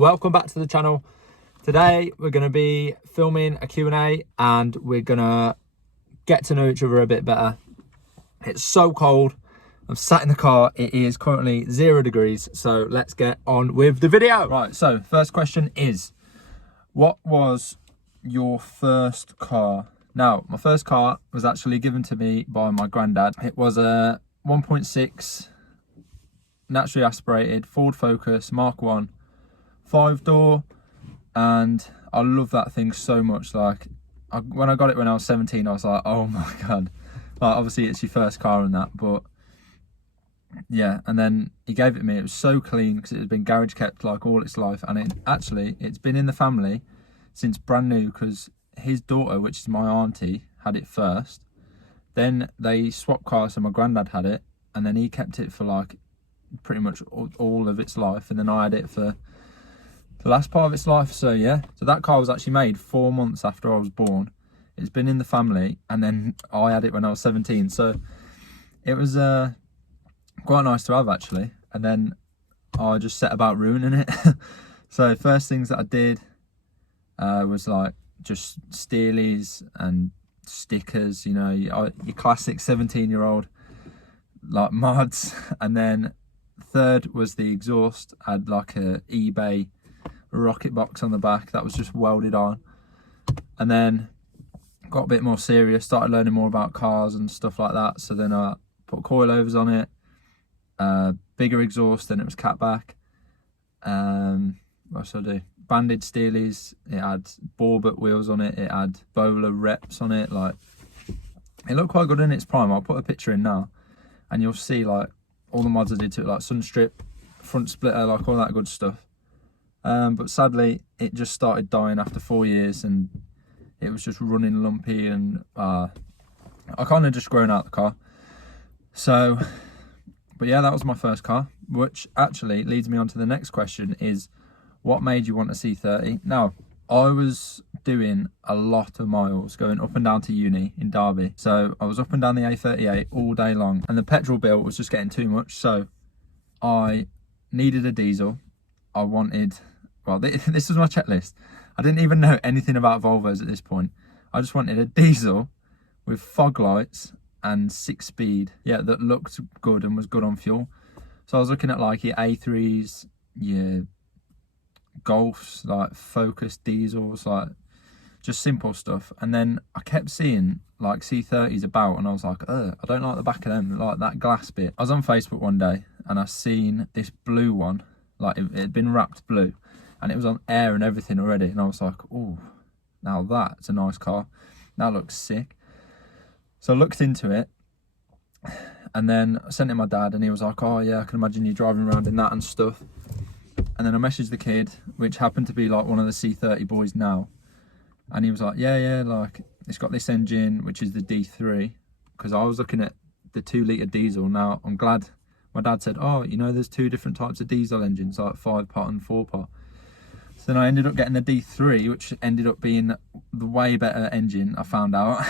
welcome back to the channel. Today we're going to be filming a Q&A and we're going to get to know each other a bit better. It's so cold. I'm sat in the car. It is currently 0 degrees, so let's get on with the video. Right, so first question is, what was your first car? Now, my first car was actually given to me by my granddad. It was a 1.6 naturally aspirated Ford Focus Mark 1 5-door, and I love that thing so much. Like, when I got it when I was 17, I was like, oh my god. Like, obviously it's your first car and that, but yeah. And then he gave it to me. It was so clean because it had been garage kept like all its life, and it's been in the family since brand new, because his daughter, which is my auntie, had it first. Then they swapped cars, so my granddad had it, and then he kept it for like pretty much all of its life, and then I had it for the last part of its life. So yeah, so that car was actually made 4 months after I was born. It's been in the family, and then I had it when I was 17, so it was quite nice to have actually. And then I just set about ruining it. So first things that I did was like just steelies and stickers, you know, your classic 17-year-old like mods. And then third was the exhaust. I had like a eBay rocket box on the back that was just welded on. And then got a bit more serious, started learning more about cars and stuff like that. So then I put coilovers on it, bigger exhaust, then it was catback. What should I do? Banded steelies. It had Borbert wheels on it. It had Bowler reps on it. Like, it looked quite good in its prime. I'll put a picture in now, and you'll see like all the mods I did to it, like sunstrip, front splitter, like all that good stuff. But sadly, it just started dying after 4 years, and it was just running lumpy, and I kind of just grown out the car. So, but yeah, that was my first car, which actually leads me on to the next question is, what made you want a C30? Now, I was doing a lot of miles going up and down to uni in Derby. So I was up and down the A38 all day long, and the petrol bill was just getting too much. So I needed a diesel. I wanted, well, this was my checklist. I didn't even know anything about Volvos at this point. I just wanted a diesel with fog lights and 6-speed, yeah, that looked good and was good on fuel. So I was looking at like your A3s, your Golfs, like Focus diesels, like just simple stuff. And then I kept seeing like C30s about, and I was like, I don't like the back of them, like that glass bit. I was on Facebook one day and I seen this blue one, like it had been wrapped blue, and it was on air and everything already. And I was like, oh, now that's a nice car. That looks sick. So I looked into it, and then I sent it to my dad, and he was like, oh yeah, I can imagine you driving around in that and stuff. And then I messaged the kid, which happened to be like one of the C30 boys now, and he was like, yeah, like it's got this engine, which is the D3, because I was looking at the 2-litre diesel. Now I'm glad my dad said, oh, you know, there's 2 different types of diesel engines, like 5-pot and 4-pot. So then I ended up getting the D3, which ended up being the way better engine, I found out.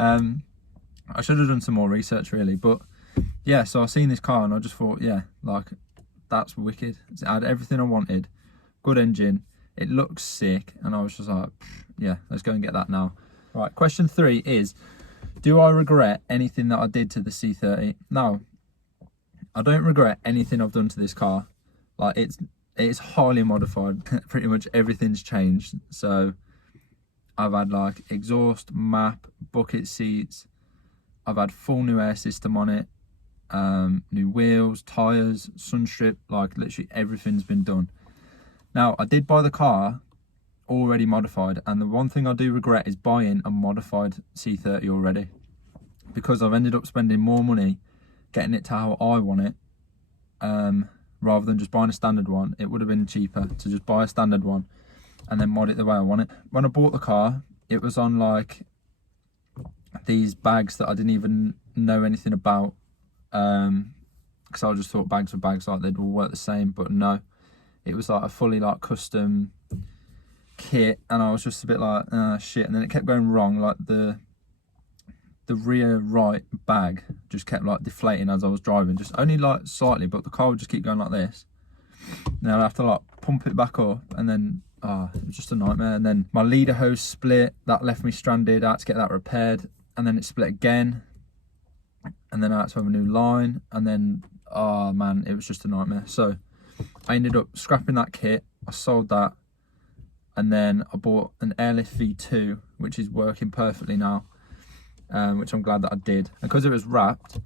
I should have done some more research really, but yeah, so I seen this car and I just thought, yeah, like, that's wicked. It had everything I wanted, good engine, it looks sick, and I was just like, yeah, let's go and get that now. Right, question 3 is, do I regret anything that I did to the C30? No, I don't regret anything I've done to this car. Like, it's highly modified. Pretty much everything's changed. So I've had like exhaust, map, bucket seats. I've had full new air system on it. New wheels, tyres, sunstrip, like literally everything's been done. Now, I did buy the car already modified, and the one thing I do regret is buying a modified C30 already, because I've ended up spending more money getting it to how I want it, rather than just buying a standard one. It would have been cheaper to just buy a standard one and then mod it the way I want it. When I bought the car, it was on like these bags that I didn't even know anything about, because I just thought bags were bags, like they'd all work the same, but no, it was like a fully like custom kit, and I was just a bit like, shit. And then it kept going wrong, like the rear right bag just kept like deflating as I was driving, just only like slightly, but the car would just keep going like this. Then I'd have to like pump it back up, and then it was just a nightmare. And then my leader hose split, that left me stranded. I had to get that repaired, and then it split again, and then I had to have a new line, and then oh man, it was just a nightmare. So I ended up scrapping that kit. I sold that, and then I bought an Airlift V2, which is working perfectly now, which I'm glad that I did. And because it was wrapped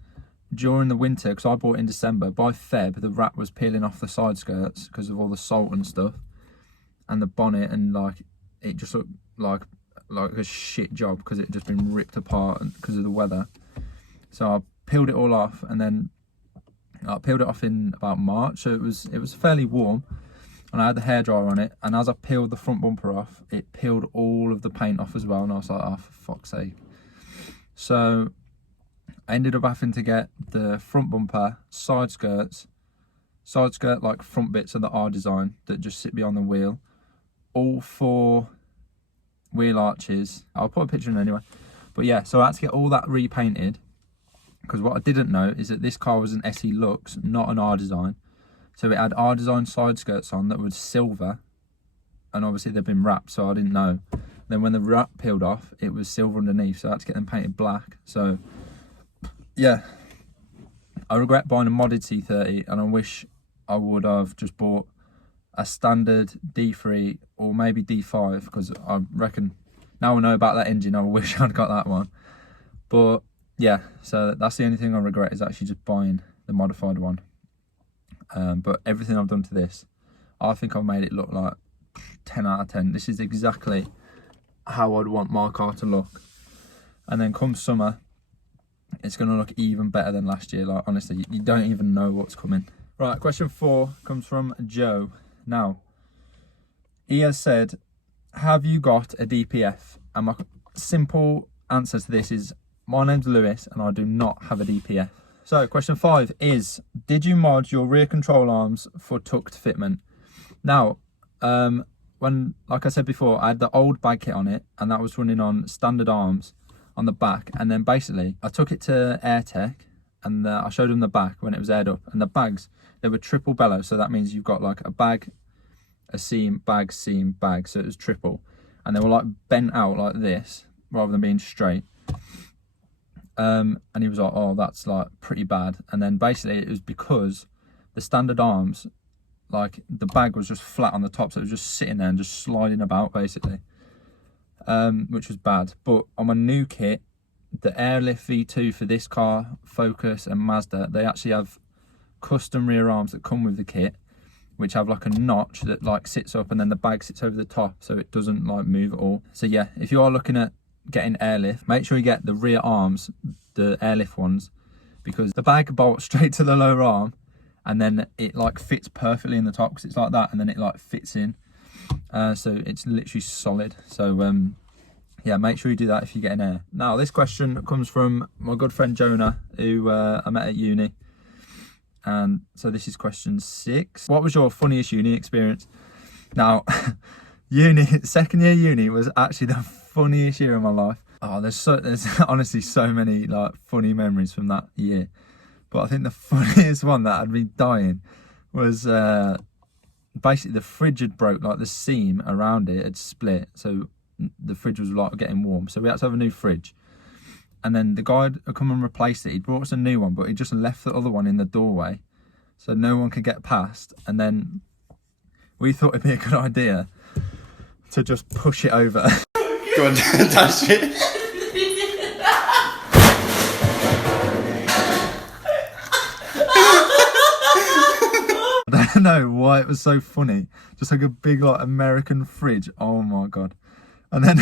during the winter, because I bought it in December, by Feb the wrap was peeling off the side skirts because of all the salt and stuff, and the bonnet, and like it just looked like a shit job because it had just been ripped apart because of the weather. So I peeled it all off, and then I peeled it off in about March, so it was fairly warm, and I had the hairdryer on it, and as I peeled the front bumper off, it peeled all of the paint off as well, and I was like, oh, for fuck's sake. So I ended up having to get the front bumper, side skirt like front bits of the R design that just sit behind the wheel, all 4 wheel arches. I'll put a picture in anyway. But yeah, so I had to get all that repainted, because what I didn't know is that this car was an SE Lux, not an R design. So it had R design side skirts on that was silver, and obviously they've been wrapped, so I didn't know. Then when the wrap peeled off, it was silver underneath, so I had to get them painted black. So yeah, I regret buying a modded C30, and I wish I would have just bought a standard D3 or maybe D5, because I reckon now I know about that engine, I wish I'd got that one. But yeah, so that's the only thing I regret, is actually just buying the modified one. But everything I've done to this, I think I've made it look like 10 out of 10. This is exactly how I'd want my car to look. And then come summer, it's going to look even better than last year. Like, honestly, you don't even know what's coming. Right, question 4 comes from Joe. Now, he has said, have you got a DPF? And my simple answer to this is, my name's Lewis and I do not have a DPF. So question 5 is, did you mod your rear control arms for tucked fitment? Now, when, like I said before, I had the old bag kit on it, and that was running on standard arms on the back. And then basically I took it to AirTech, and I showed them the back when it was aired up, and the bags, they were triple bellow. So that means you've got like a bag, a seam, bag, seam, bag. So it was triple, and they were like bent out like this rather than being straight. And he was like, oh, that's like pretty bad. And then basically it was because the standard arms, like the bag was just flat on the top, so it was just sitting there and just sliding about basically, which was bad. But on my new kit, the Airlift V2 for this car, Focus and Mazda, they actually have custom rear arms that come with the kit, which have like a notch that like sits up, and then the bag sits over the top, so it doesn't like move at all. So yeah, if you are looking at getting Airlift, make sure you get the rear arms, the Airlift ones, because the bag bolts straight to the lower arm, and then it like fits perfectly in the top, because it's like that, and then it like fits in. So it's literally solid. So yeah, make sure you do that if you get an Air. Now this question comes from my good friend Jonah, who I met at uni. And so this is question 6. What was your funniest uni experience? Now, second year uni was actually the funniest year of my life. Oh, there's honestly so many like funny memories from that year. But I think the funniest one that had me dying was basically the fridge had broke, like the seam around it had split. So the fridge was like getting warm. So we had to have a new fridge. And then the guy had come and replaced it. He brought us a new one, but he just left the other one in the doorway, so no one could get past. And then we thought it'd be a good idea to just push it over. Go on, dash it. I don't know why it was so funny. Just like a big like American fridge. Oh my God. And then,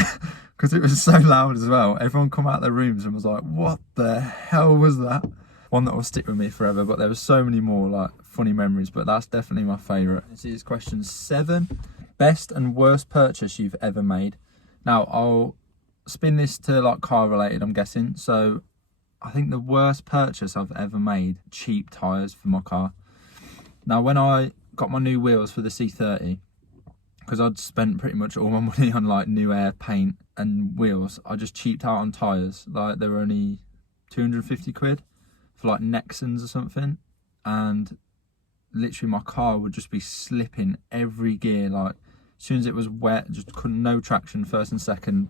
because it was so loud as well, everyone come out of their rooms and was like, what the hell was that? One that will stick with me forever. But there were so many more like funny memories, but that's definitely my favourite. This is question 7. Best and worst purchase you've ever made. Now, I'll spin this to like car related, I'm guessing. So I think the worst purchase I've ever made, cheap tyres for my car. Now, when I got my new wheels for the C30, because I'd spent pretty much all my money on like new air, paint and wheels, I just cheaped out on tyres. Like they were only 250 quid for like Nexans or something. And literally my car would just be slipping every gear. Like as soon as it was wet, just couldn't, no traction first and second.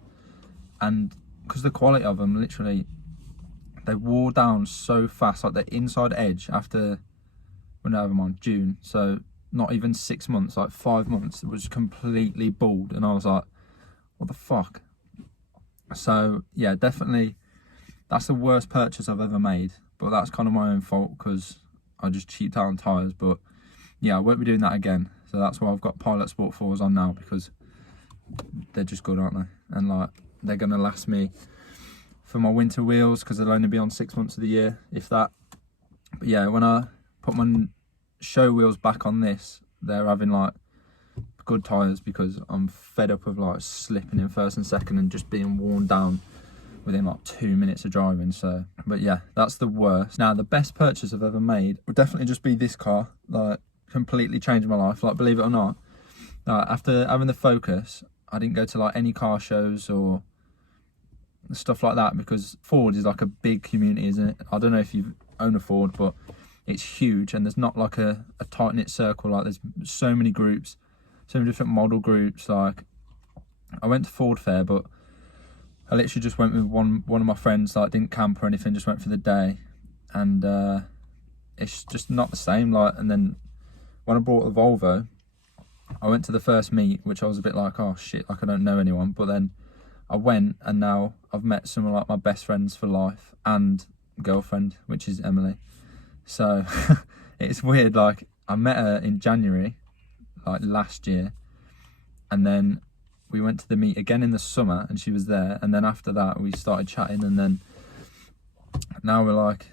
And because the quality of them, literally, they wore down so fast. Like the inside edge after, whenever I'm on June, so not even 6 months, like 5 months, it was completely bald. And I was like, what the fuck? So yeah, definitely that's the worst purchase I've ever made, but that's kind of my own fault because I just cheaped out on tyres. But yeah, I won't be doing that again. So that's why I've got Pilot Sport 4s on now, because they're just good, aren't they? And like they're gonna last me for my winter wheels, because they'll only be on 6 months of the year, if that. But yeah, when I put my show wheels back on this, they're having like good tyres, because I'm fed up of like slipping in first and second and just being worn down within like 2 minutes of driving. So but yeah, that's the worst. Now the best purchase I've ever made would definitely just be this car. Like completely changed my life, like believe it or not. After having the Focus, I didn't go to like any car shows or stuff like that, because Ford is like a big community, isn't it? I don't know if you own a Ford, but it's huge, and there's not like a tight-knit circle. Like there's so many groups, so many different model groups. Like I went to Ford Fair, but I literally just went with one of my friends, like didn't camp or anything, just went for the day. And it's just not the same. Like, and then when I bought the Volvo, I went to the first meet, which I was a bit like, oh shit, like I don't know anyone. But then I went, and now I've met some of like my best friends for life, and girlfriend, which is Emily. So it's weird, like I met her in January, like last year, and then we went to the meet again in the summer and she was there, and then after that we started chatting, and then now we're like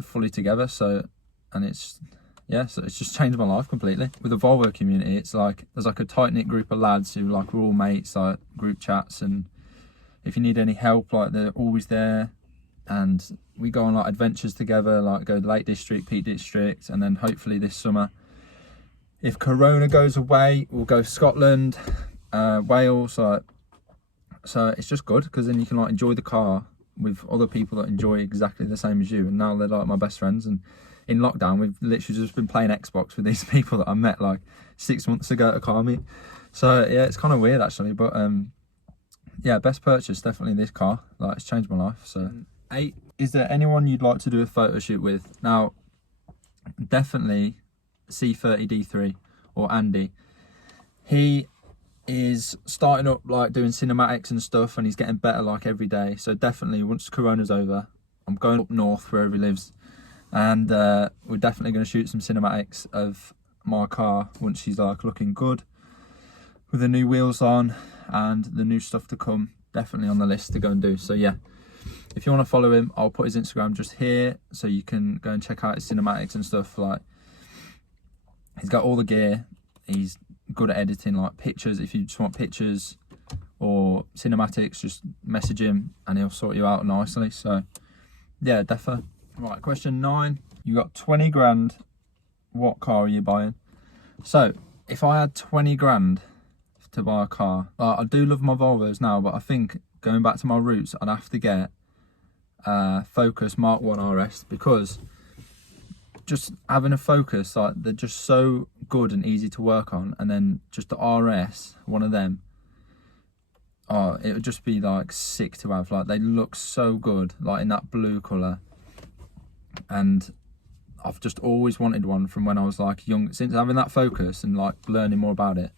fully together. So, and it's, yeah, so it's just changed my life completely. With the Volvo community, it's like there's like a tight-knit group of lads who like we're all mates, like group chats, and if you need any help, like they're always there. And we go on like adventures together, like go to Lake District, Peak District, and then hopefully this summer, if Corona goes away, we'll go Scotland, Wales. Like, so it's just good, because then you can like enjoy the car with other people that enjoy exactly the same as you. And now they're like my best friends. And in lockdown, we've literally just been playing Xbox with these people that I met like 6 months ago at a car meet. So yeah, it's kind of weird actually, but yeah, best purchase definitely this car. Like it's changed my life. So 8, is there anyone you'd like to do a photo shoot with? Now definitely C30D3 or Andy. He is starting up like doing cinematics and stuff, and he's getting better like every day. So definitely once Corona's over, I'm going up north wherever he lives, and we're definitely going to shoot some cinematics of my car once she's like looking good with the new wheels on and the new stuff to come. Definitely on the list to go and do. So yeah, if you want to follow him, I'll put his Instagram just here so you can go and check out his cinematics and stuff. Like he's got all the gear, he's good at editing like pictures. If you just want pictures or cinematics, just message him and he'll sort you out nicely. So yeah, defo. Right, question 9, you got 20 grand, what car are you buying? So if I had 20 grand to buy a car, I do love my Volvos now, but I think going back to my roots, I'd have to get Focus Mark 1 RS, because just having a Focus, like they're just so good and easy to work on, and then just the RS, one of them, oh, it would just be like sick to have. Like they look so good, like in that blue colour, and I've just always wanted one from when I was like young. Since having that Focus and like learning more about it,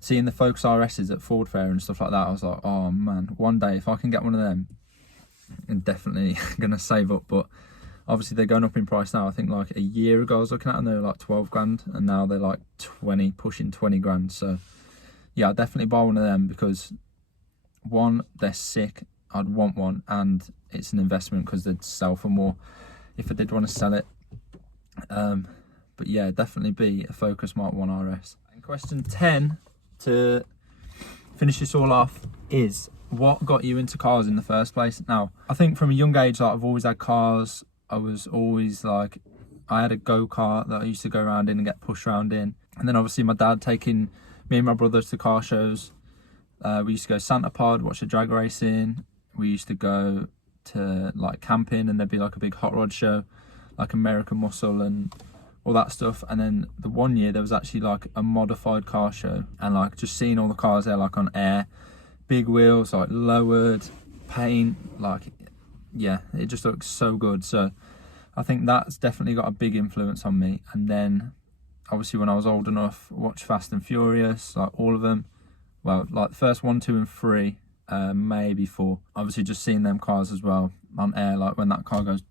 seeing the Focus RSs at Ford Fair and stuff like that, I was like, oh man, one day if I can get one of them, I'm definitely gonna save up. But obviously they're going up in price now. I think like a year ago I was looking at them, they were like 12 grand, and now they're like 20, pushing 20 grand. So yeah, I'll definitely buy one of them, because one, they're sick, I'd want one, and it's an investment because they'd sell for more if I did want to sell it. But yeah, definitely be a Focus Mark 1 RS. And question 10 to finish this all off is, what got you into cars in the first place? Now, I think from a young age, like I've always had cars. I was always like, I had a go-kart that I used to go around in and get pushed around in. And then obviously my dad taking me and my brothers to car shows. We used to go Santa Pod, watch the drag racing. We used to go to like camping, and there'd be like a big hot rod show, like American Muscle and all that stuff. And then the one year there was actually like a modified car show, and like just seeing all the cars there like on air, big wheels, like lowered, paint, like yeah, it just looks so good. So I think that's definitely got a big influence on me. And then obviously when I was old enough, watch Fast and Furious, like all of them. Well, like the first 1, 2 and 3, maybe 4. Obviously just seeing them cars as well on air, like when that car goes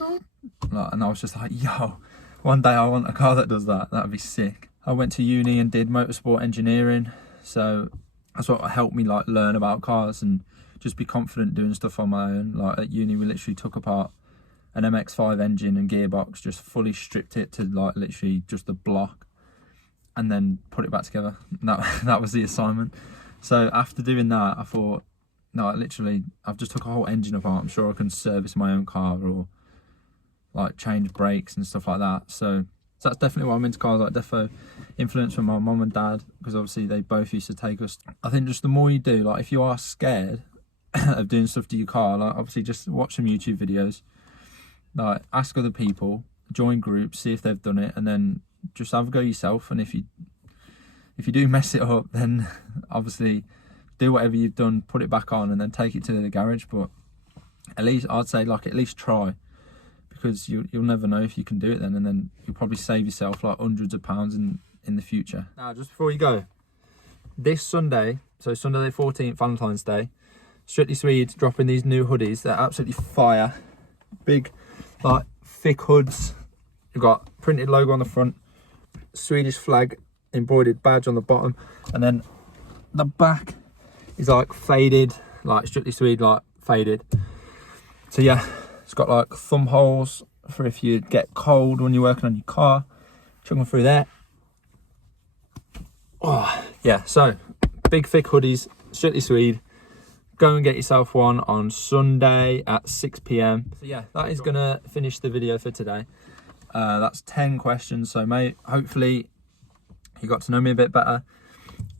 like, and I was just like, yo, one day I want a car that does that. That'd be sick. I went to uni and did motorsport engineering, so that's what helped me like learn about cars and just be confident doing stuff on my own. Like at uni we literally took apart an MX-5 engine and gearbox, just fully stripped it to like literally just the block, and then put it back together. That was the assignment. So after doing that, I thought, no, literally I've just took a whole engine apart. I'm sure I can service my own car or like change brakes and stuff like that. So that's definitely why I'm into cars. Like defo influence from my mum and dad, because obviously they both used to take us. I think just the more you do, like if you are scared of doing stuff to your car, like obviously just watch some YouTube videos, like ask other people, join groups, see if they've done it, and then just have a go yourself. And if you do mess it up, then obviously do whatever you've done, put it back on and then take it to the garage. But at least I'd say like at least try, because you'll never know if you can do it then, and then you'll probably save yourself like hundreds of pounds in the future. Now just before you go, this Sunday, so Sunday the 14th, Valentine's Day, Strictly Swede dropping these new hoodies. They're absolutely fire. Big like thick hoods. You've got printed logo on the front, Swedish flag embroidered badge on the bottom, and then the back is like faded, like Strictly Swede, like faded. So yeah, it's got like thumb holes for if you get cold when you're working on your car. Chuck them through there. Oh yeah, so big thick hoodies, Strictly Swede. Go and get yourself one on Sunday at 6 PM. So yeah, that is gonna finish the video for today. That's 10 questions. So mate, hopefully you got to know me a bit better.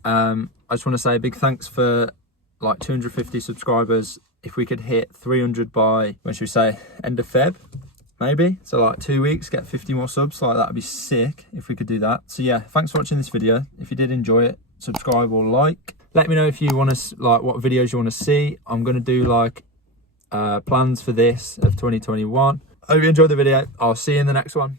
I just want to say a big thanks for like 250 subscribers. If we could hit 300 by, when should we say, end of Feb, maybe? So like 2 weeks, get 50 more subs, like that'd be sick if we could do that. So yeah, thanks for watching this video. If you did enjoy it, subscribe or like. Let me know if you want to, like what videos you want to see. I'm going to do like plans for this of 2021. I hope you enjoyed the video. I'll see you in the next one.